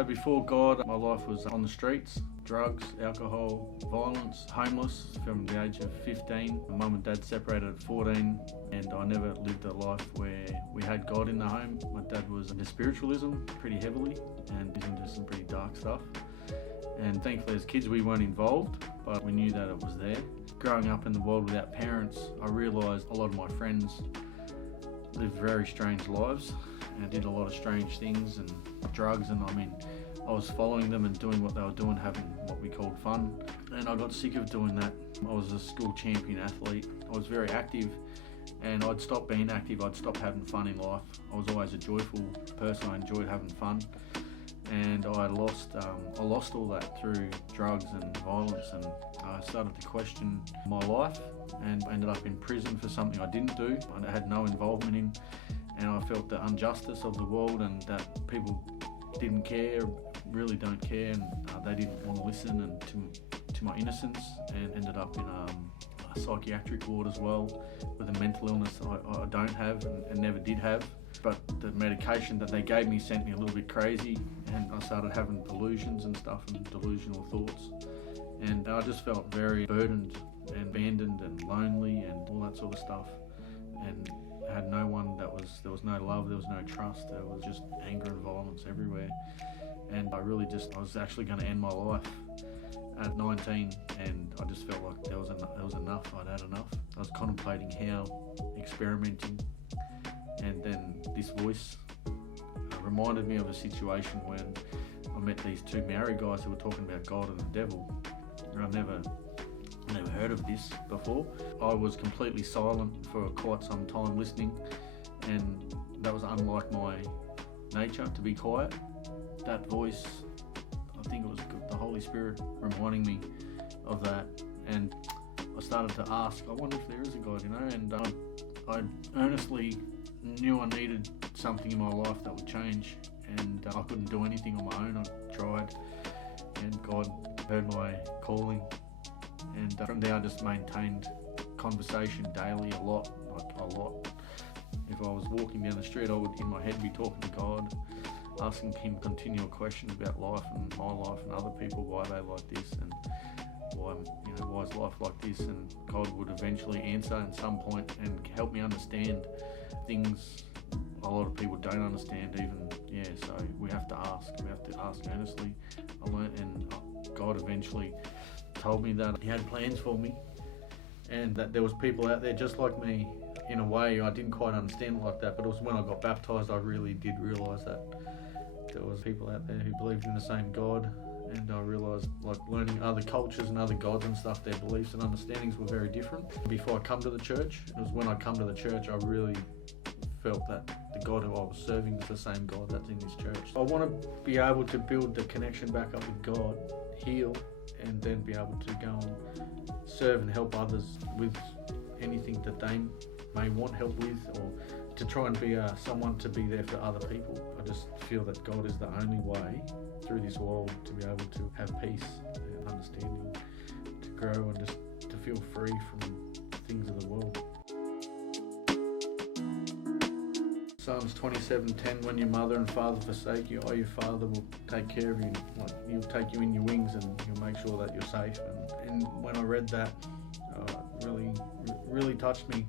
So before God, my life was on the streets, drugs, alcohol, violence, homeless from the age of 15. My mum and dad separated at 14, and I never lived a life where we had God in the home. My dad was into spiritualism pretty heavily and into some pretty dark stuff. And thankfully as kids we weren't involved, but we knew that it was there. Growing up in the world without parents, I realised a lot of my friends lived very strange lives and did a lot of strange things and drugs, and I was following them and doing what they were doing, having what we called fun, and I got sick of doing that. I was a school champion athlete. I was very active, and I'd stop being active, I'd stop having fun in life. I was always a joyful person, I enjoyed having fun, and I lost all that through drugs and violence, and I started to question my life and ended up in prison for something I didn't do, I had no involvement in, and I felt the injustice of the world and that people didn't care, really don't care, and they didn't want to listen and to my innocence, and ended up in a psychiatric ward as well with a mental illness I don't have and never did have. But the medication that they gave me sent me a little bit crazy, and I started having delusions and stuff and delusional thoughts, and I just felt very burdened and abandoned and lonely and all that sort of stuff, and I had no one. There was no love, there was no trust, there was just anger and violence everywhere, and I was actually going to end my life at 19, and I just felt like there was enough. I'd had enough. I was contemplating how, experimenting, and then this voice reminded me of a situation when I met these two Maori guys who were talking about God and the devil. And I never heard of this before. I was completely silent for quite some time listening, and that was unlike my nature to be quiet. That voice, I think it was the Holy Spirit reminding me of that, and I started to ask, I wonder if there is a God, and I earnestly knew I needed something in my life that would change, and I couldn't do anything on my own. I tried, and God heard my calling, and from there I just maintained conversation daily a lot. If I was walking down the street, I would in my head be talking to God, asking him continual questions about life and my life and other people, why they like this and why is life like this, and God would eventually answer at some point and help me understand things a lot of people don't understand even. So we have to ask earnestly. I learned, and God eventually told me that he had plans for me, and that there was people out there just like me. In a way, I didn't quite understand it like that, but it was when I got baptised I really did realise that there was people out there who believed in the same God, and I realised, like, learning other cultures and other gods and stuff, their beliefs and understandings were very different. Before I come to the church, it was when I come to the church I really felt that the God who I was serving is the same God that's in this church. I want to be able to build the connection back up with God, heal, and then be able to go and serve and help others with anything that they may want help with, or to try and be someone to be there for other people. I just feel that God is the only way through this world to be able to have peace and understanding, to grow and just to feel free from the things of the world. Psalms 27:10, when your mother and father forsake you, your father will take care of you. Like, he'll take you in your wings and he'll make sure that you're safe. And when I read that, it really touched me,